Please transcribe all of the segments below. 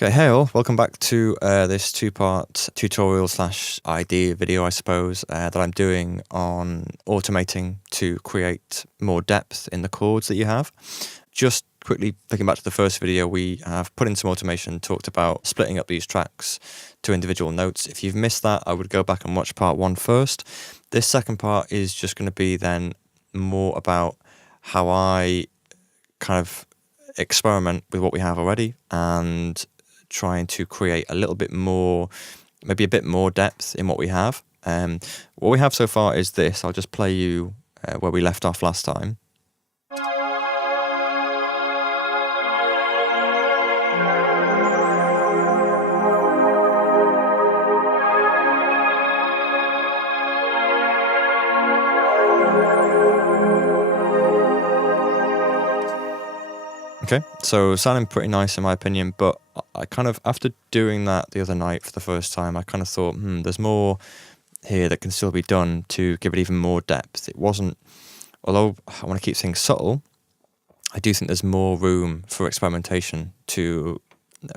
Okay, hey all, welcome back to this two-part tutorial / idea video, I suppose, that I'm doing on automating to create more depth in the chords that you have. Just quickly thinking back to the first video, we have put in some automation, talked about splitting up these tracks to individual notes. If you've missed that, I would go back and watch part 1 first. This second part is just going to be then more about how I kind of experiment with what we have already and trying to create a little bit more, maybe a bit more depth in what we have. What we have so far is this. I'll just play you where we left off last time. Okay, so sounding pretty nice in my opinion, but I kind of, after doing that the other night for the first time, I kind of thought, there's more here that can still be done to give it even more depth. It wasn't, although I want to keep things subtle, I do think there's more room for experimentation to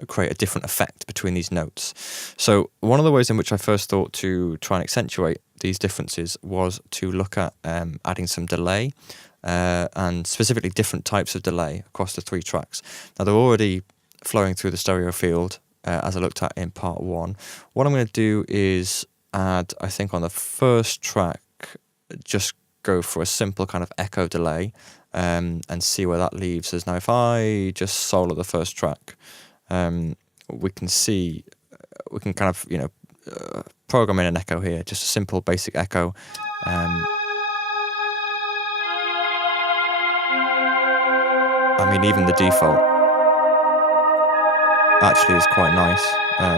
create a different effect between these notes. So one of the ways in which I first thought to try and accentuate these differences was to look at adding some delay. And specifically different types of delay across the 3 tracks. Now they're already flowing through the stereo field as I looked at in part 1. What I'm going to do is add, I think on the first track, just go for a simple kind of echo delay and see where that leaves us. Now if I just solo the first track, we can see, we can kind of, program in an echo here, just a simple basic echo. I mean, even the default actually is quite nice.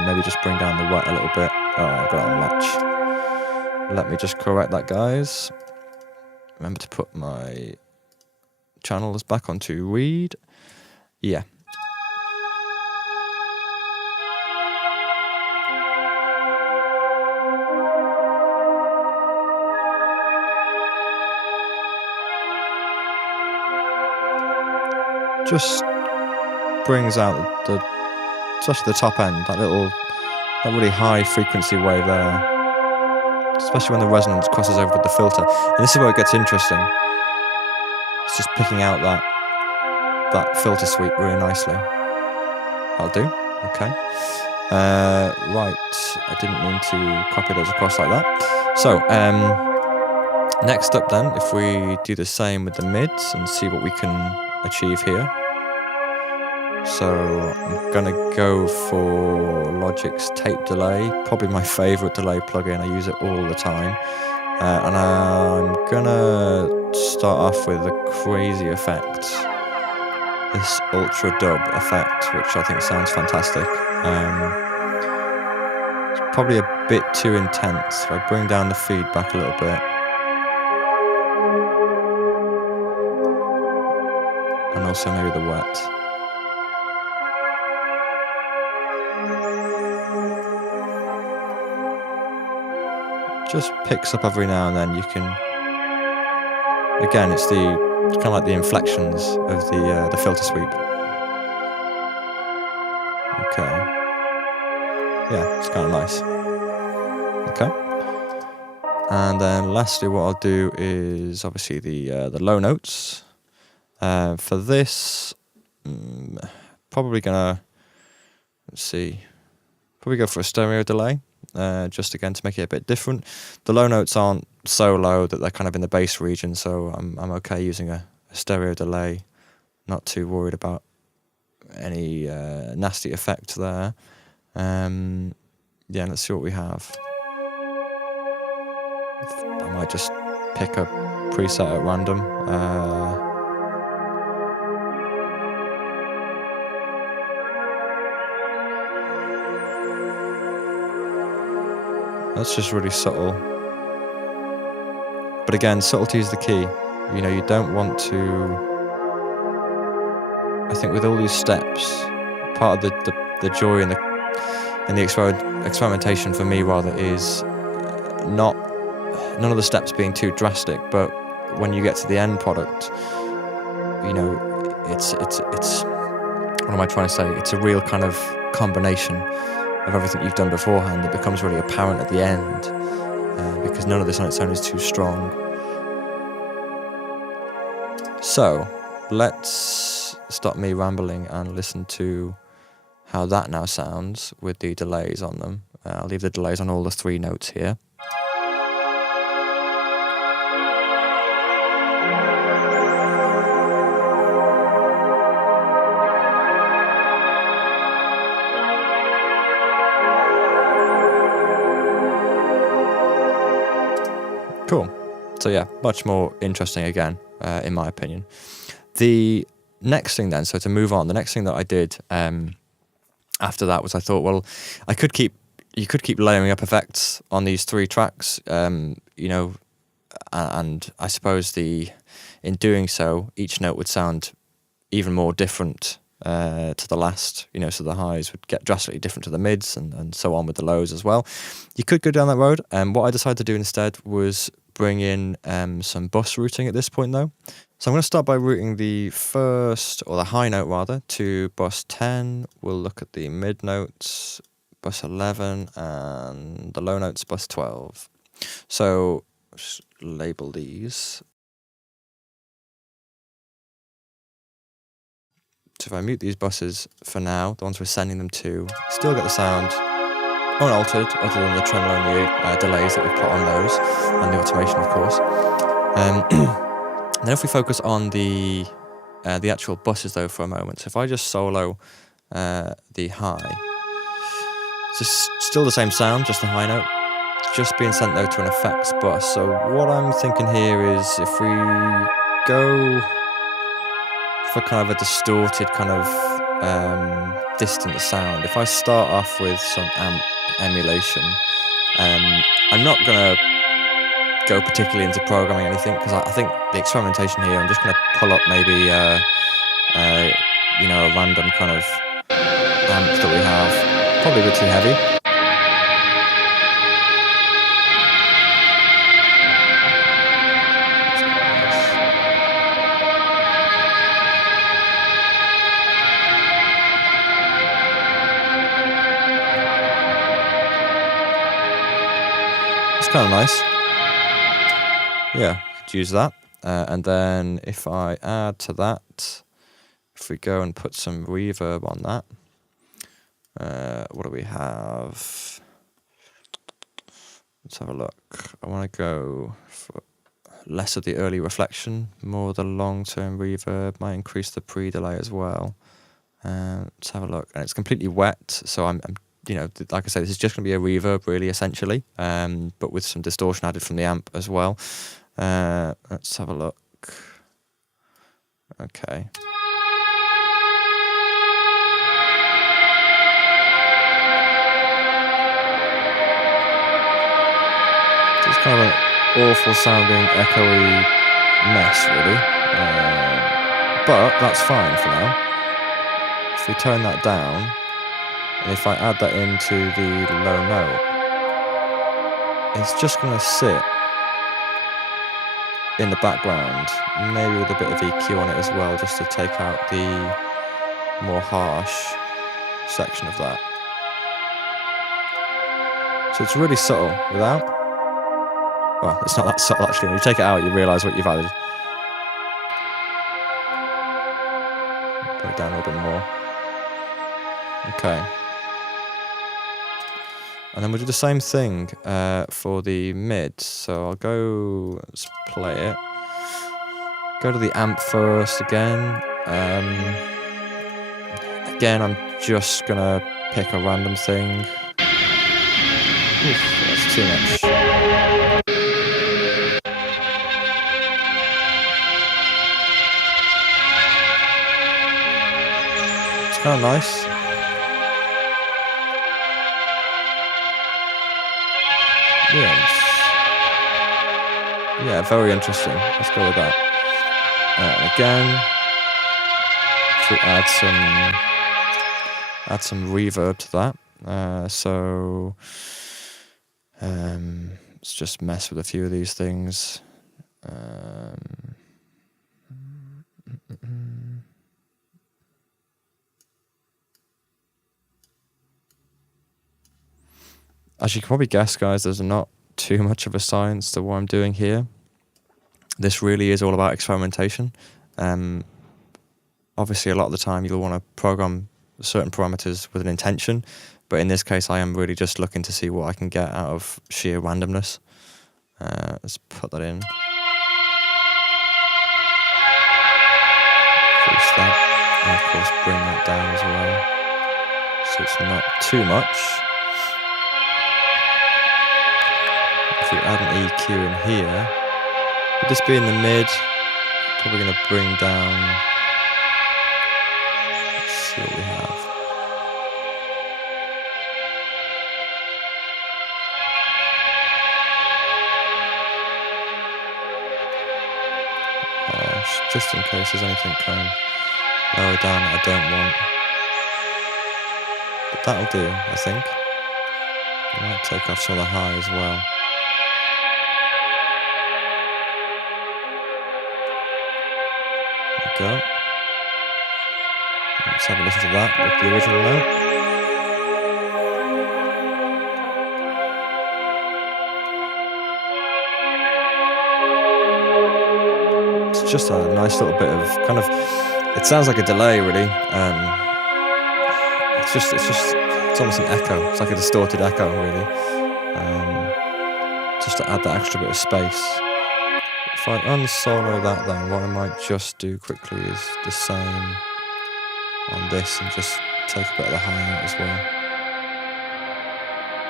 Maybe just bring down the wet a little bit. Oh, I got it on latch. Let me just correct that, guys. Remember to put my channels back onto read. Yeah. Just brings out especially the top end, that really high frequency wave there, especially when the resonance crosses over with the filter. And this is where it gets interesting. It's just picking out that filter sweep really nicely. I'll do. Okay. Right. I didn't mean to copy those across like that. So next up then, if we do the same with the mids and see what we can achieve here. So I'm gonna go for Logic's tape delay, probably my favorite delay plugin. I use it all the time, and I'm gonna start off with a crazy effect, this ultra dub effect, which I think sounds fantastic. It's probably a bit too intense. If I bring down the feedback a little bit. And also maybe the wet. Just picks up every now and then. You can, again, it's kind of like the inflections of the filter sweep. Okay. Yeah, it's kind of nice. Okay. And then lastly, what I'll do is obviously the low notes. For this, probably gonna, probably go for a stereo delay, just again to make it a bit different. The low notes aren't so low that they're kind of in the bass region, so I'm okay using a stereo delay. Not too worried about any nasty effect there. Yeah, let's see what we have. I might just pick a preset at random. That's just really subtle. But again, subtlety is the key. You don't want to... I think with all these steps, part of the joy in the experimentation for me rather is none of the steps being too drastic, but when you get to the end product, it's what am I trying to say? It's a real kind of combination of everything you've done beforehand that becomes really apparent at the end, because none of this on its own is too strong. So let's stop me rambling and listen to how that now sounds with the delays on them. I'll leave the delays on all the 3 notes here. Cool. So yeah, much more interesting again, in my opinion. The next thing then, so to move on, the next thing that I did after that was I thought, well, you could keep layering up effects on these 3 tracks, you know, and I suppose in doing so, each note would sound even more different to the last, you know, so the highs would get drastically different to the mids and so on with the lows as well. You could go down that road, and what I decided to do instead was bring in some bus routing at this point though. So I'm going to start by routing the first, or the high note rather, to bus 10. We'll look at the mid notes, bus 11, and the low notes, bus 12. So just label these. So if I mute these buses for now, the ones we're sending them to, still get the sound unaltered, other than the tremolo and the delays that we've put on those, and the automation, of course. Then if we focus on the actual buses though for a moment, so if I just solo the high, it's just still the same sound, just the high note, just being sent though to an effects bus. So what I'm thinking here is if we go for kind of a distorted kind of distant sound, if I start off with some amp emulation, I'm not going to go particularly into programming anything, because I think the experimentation here, I'm just going to pull up maybe you know, a random kind of amp that we have, probably a bit too heavy. It's kind of nice. Yeah, could use that. And then if I add to that, if we go and put some reverb on that, what do we have? Let's have a look. I want to go for less of the early reflection, more of the long-term reverb. Might increase the pre-delay as well. Let's have a look. And it's completely wet, so I'm you know, like I say, this is just going to be a reverb, really, essentially, but with some distortion added from the amp as well. Let's have a look. Okay. So it's kind of an awful sounding, echoey mess, really. But that's fine for now. If we turn that down, and if I add that into the low note, it's just going to sit in the background, maybe with a bit of EQ on it as well, just to take out the more harsh section of that. So it's really subtle without. Well, it's not that subtle actually. When you take it out, you realise what you've added. Bring it down a little bit more. Okay. And then we'll do the same thing for the mid. So I'll go, let's play it. Go to the amp first again. Again, I'm just gonna pick a random thing. Oof, that's too much. It's kind of nice. Yeah, very interesting. Let's go with that. Again, if we add some reverb to that. So let's just mess with a few of these things. As you can probably guess, guys, there's not too much of a science to what I'm doing here. This really is all about experimentation. Obviously, a lot of the time you'll want to program certain parameters with an intention, but in this case I am really just looking to see what I can get out of sheer randomness. Let's put that in. Increase that, and of course bring that down as well, so it's not too much. If you add an EQ in here, would this be in the mid? Probably going to bring down. Let's see what we have. Just in case there's anything going lower down that I don't want. But that'll do, I think. I might take off some of the high as well. There we go. Let's have a listen to that with the original note. Just a nice little bit of kind of, it sounds like a delay really. It's almost an echo. It's like a distorted echo really. Just to add that extra bit of space. If I unsolo that then, what I might just do quickly is the same on this and just take a bit of the high out as well.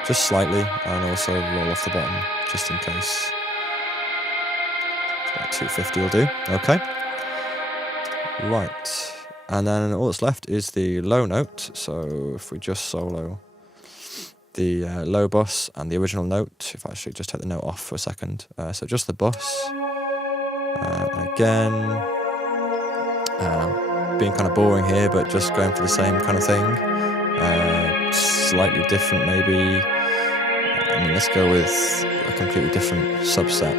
Just slightly, and also roll off the bottom just in case. About 250 will do. Okay. Right. And then all that's left is the low note. So if we just solo the low bus and the original note, if I actually just take the note off for a second. So just the bus. Again, being kind of boring here, but just going for the same kind of thing. Slightly different maybe. I mean, let's go with a completely different subset.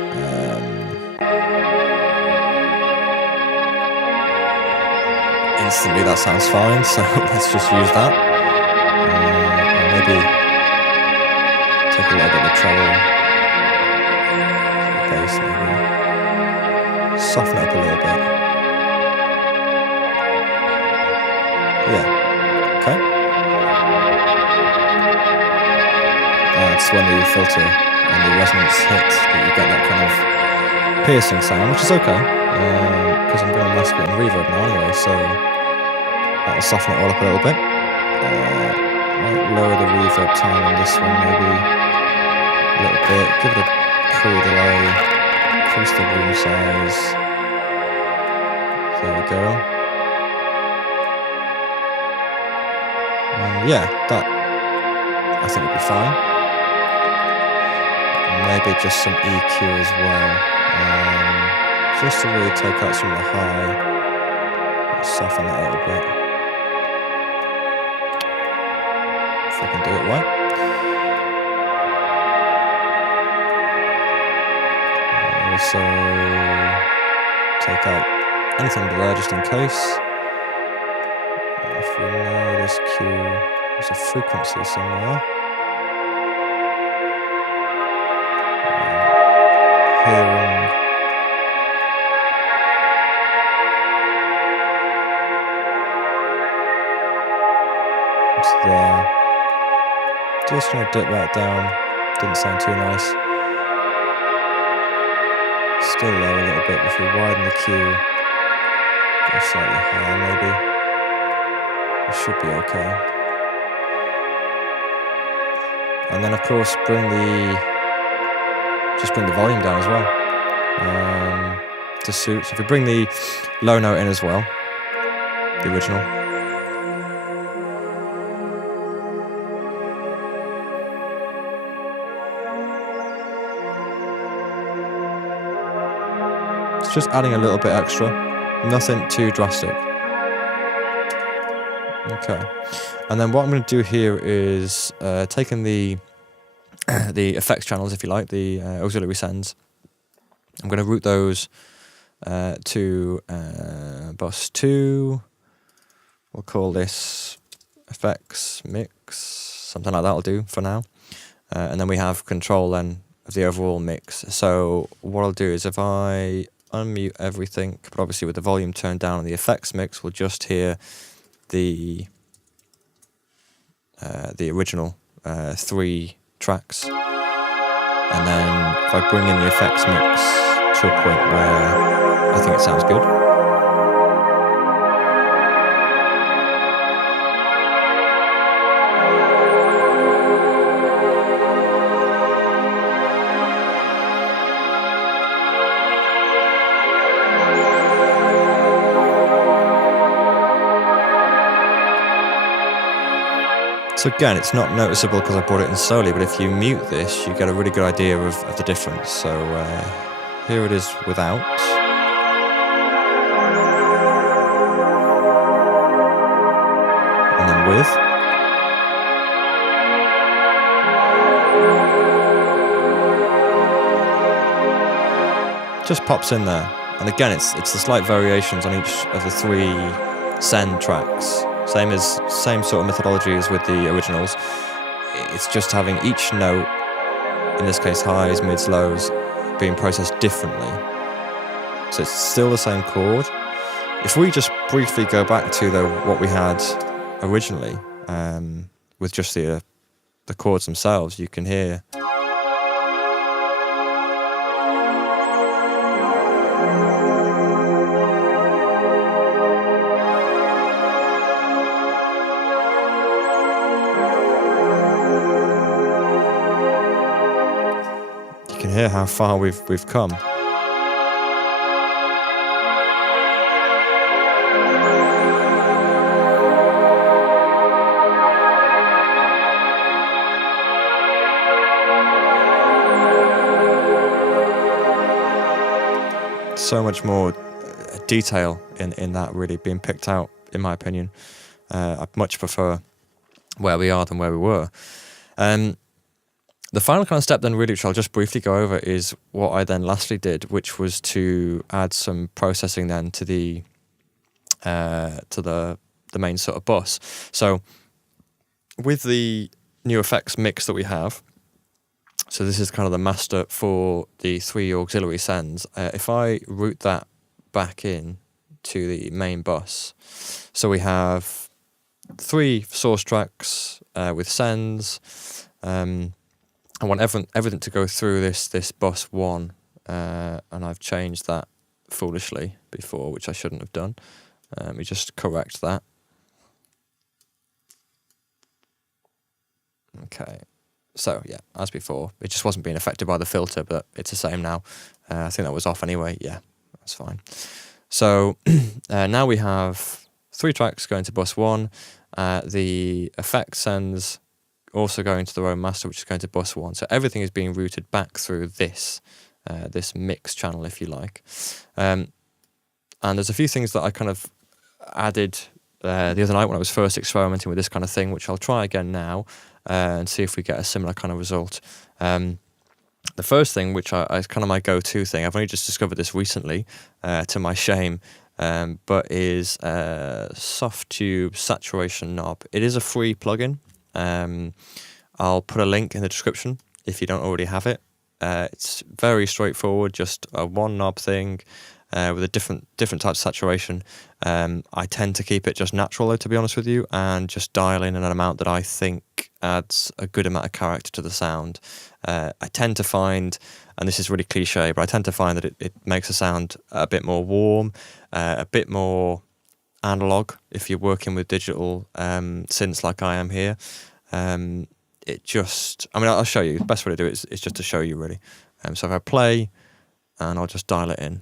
Instantly that sounds fine, so let's just use that. And maybe take a little bit of the treble, the bass maybe, soften it up a little bit. Yeah, okay. That's when the filter and the resonance hit that you get that kind of piercing sound, which is okay, because I'm going to mask it in reverb now anyway, so that'll soften it all up a little bit. Might lower the reverb time on this one maybe a little bit, give it a pre-delay, increase the room size. There we go. Yeah, that I think would be fine. Maybe just some EQ as well, just to really take out some of the high, soften that a little bit. If I can do it right. Also take out anything under there just in case. If we know this cue, there's a frequency somewhere. Hearing it's there. Just gonna dip that down. Didn't sound too nice. Still low a little bit. If we widen the cue, go slightly higher maybe. It should be okay. And then of course bring the volume down as well, to suit. So if we bring the low note in as well, the original. It's just adding a little bit extra, nothing too drastic. Okay, and then what I'm going to do here is taking the effects channels, if you like, the auxiliary sends. I'm going to route those to bus 2. We'll call this effects mix, something like that will do for now. and then we have control then of the overall mix. So what I'll do is if I unmute everything, but obviously with the volume turned down on the effects mix, we'll just hear the original 3 tracks. And then if I bring in the effects mix to a point where I think it sounds good. So again, it's not noticeable because I brought it in slowly, but if you mute this, you get a really good idea of the difference. So here it is without. And then with. Just pops in there. And again, it's the slight variations on each of the 3 send tracks. Same sort of methodology as with the originals. It's just having each note, in this case highs, mids, lows, being processed differently. So it's still the same chord. If we just briefly go back to what we had originally, with just the chords themselves, you can hear. You can hear how far we've come. So much more detail in that really being picked out, in my opinion. I much prefer where we are than where we were. The final kind of step then really, which I'll just briefly go over, is what I then lastly did, which was to add some processing then to the main sort of bus. So with the new effects mix that we have, so this is kind of the master for the 3 auxiliary sends. If I route that back in to the main bus, so we have 3 source tracks with sends. I want everything to go through this bus 1, and I've changed that foolishly before, which I shouldn't have done. Let me just correct that. Okay, so yeah, as before, it just wasn't being affected by the filter, but it's the same now. I think that was off anyway. Yeah, that's fine. So now we have 3 tracks going to bus 1. The effect sends also going to their own master, which is going to bus 1. So everything is being routed back through this mix channel, if you like. And there's a few things that I kind of added the other night when I was first experimenting with this kind of thing, which I'll try again now and see if we get a similar kind of result. The first thing, which is kind of my go-to thing, I've only just discovered this recently, to my shame, but is Soft Tube Saturation Knob. It is a free plugin. I'll put a link in the description if you don't already have it. It's very straightforward, just a 1 knob thing with a different types of saturation. I tend to keep it just natural, though, to be honest with you, and just dial in an amount that I think adds a good amount of character to the sound. I tend to find, and this is really cliche, but I tend to find that it makes the sound a bit more warm, a bit more analog if you're working with digital synths like I am here. I'll show you. The best way to do it is just to show you, really. So if I play, and I'll just dial it in.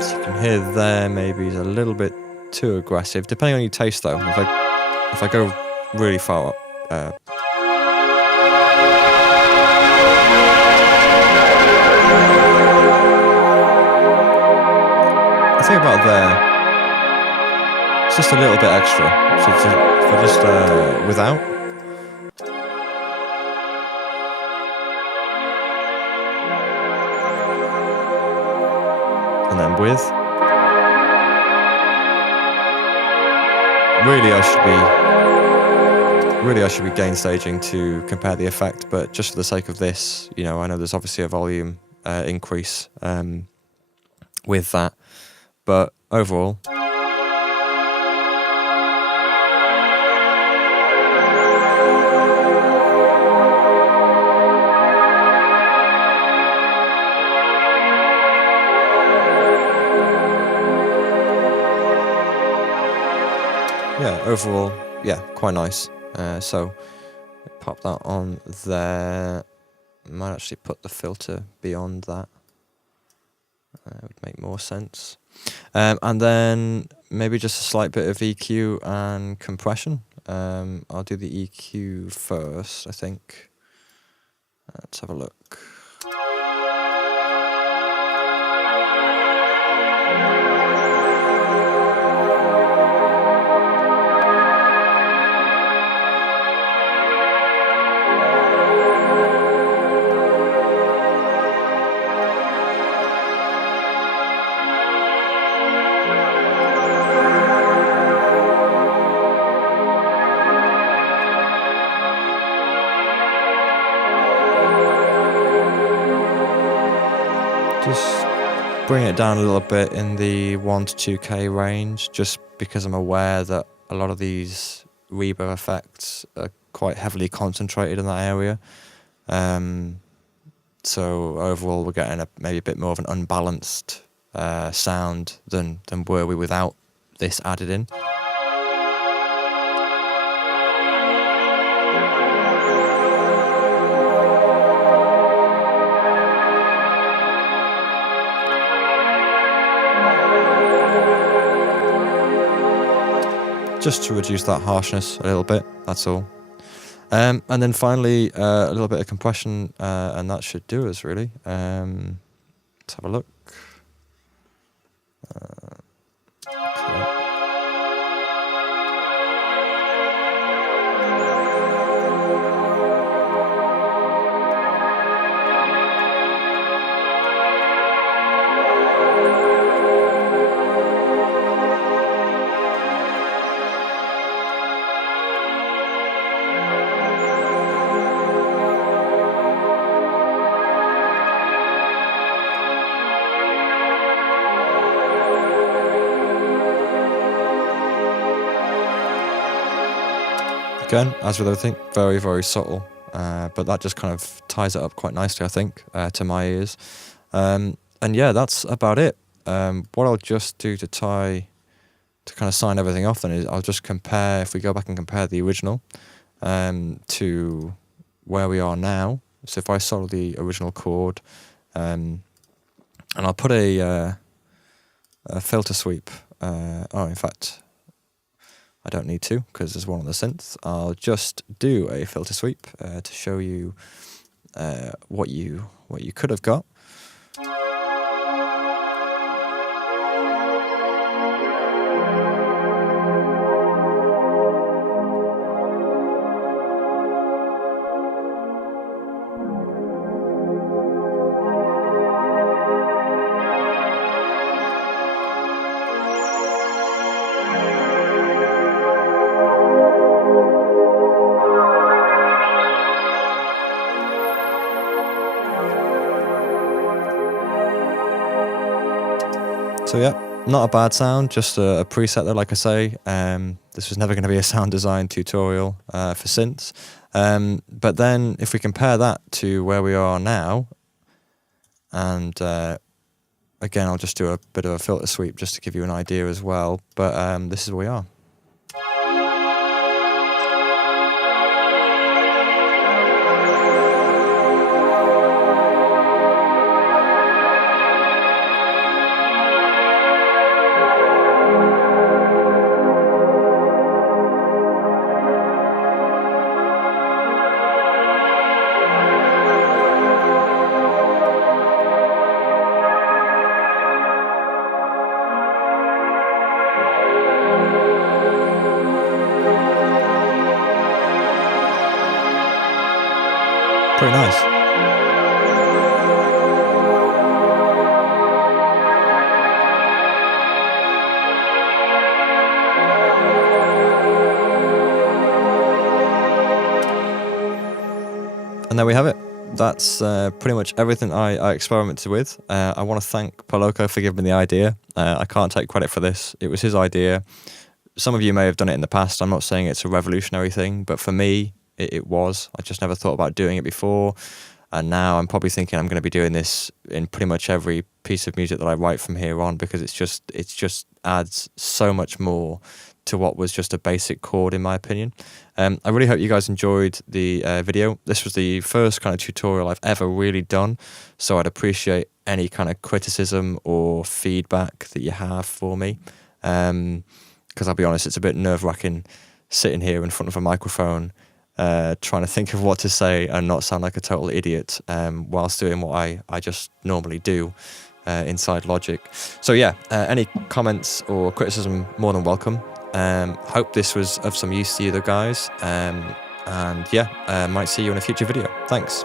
So you can hear there maybe is a little bit too aggressive, depending on your taste though. If I go really far up, I think about there, it's just a little bit extra. So if I just without. and then width. Really, I should be gain staging to compare the effect, but just for the sake of this, you know, I know there's obviously a volume increase with that, but overall, yeah, quite nice. So pop that on there. Might actually put the filter beyond that. Would make more sense. And then maybe just a slight bit of EQ and compression. I'll do the EQ first, I think. Let's have a look. Just bring it down a little bit in the 1 to 2K range, just because I'm aware that a lot of these reverb effects are quite heavily concentrated in that area. So overall, we're getting maybe a bit more of an unbalanced sound than were we without this added in. Just to reduce that harshness a little bit, that's all. And then finally, a little bit of compression, and that should do us, really. Let's have a look. Okay. Again, as with everything, very, very subtle, but that just kind of ties it up quite nicely, I think, to my ears. And yeah, that's about it. What I'll just do to kind of sign everything off then is I'll just compare, if we go back and compare the original to where we are now. So if I solo the original chord, and I'll put a filter sweep, in fact, I don't need to because there's one on the synth. I'll just do a filter sweep to show you what you could have got. So yeah, not a bad sound, just a preset there, like I say. This was never going to be a sound design tutorial for synths. But then if we compare that to where we are now, and again, I'll just do a bit of a filter sweep just to give you an idea as well. But this is where we are. Pretty nice. And there we have it. That's pretty much everything I experimented with. I want to thank Poloco for giving me the idea. I can't take credit for this. It was his idea. Some of you may have done it in the past. I'm not saying it's a revolutionary thing, but for me, it was. I just never thought about doing it before. And now I'm probably thinking I'm going to be doing this in pretty much every piece of music that I write from here on, because it just adds so much more to what was just a basic chord, in my opinion. I really hope you guys enjoyed the video. This was the first kind of tutorial I've ever really done, so I'd appreciate any kind of criticism or feedback that you have for me. Because I'll be honest, it's a bit nerve-wracking sitting here in front of a microphone, trying to think of what to say and not sound like a total idiot whilst doing what I just normally do inside Logic. So yeah, any comments or criticism, more than welcome. Hope this was of some use to you guys, and yeah, might see you in a future video. Thanks.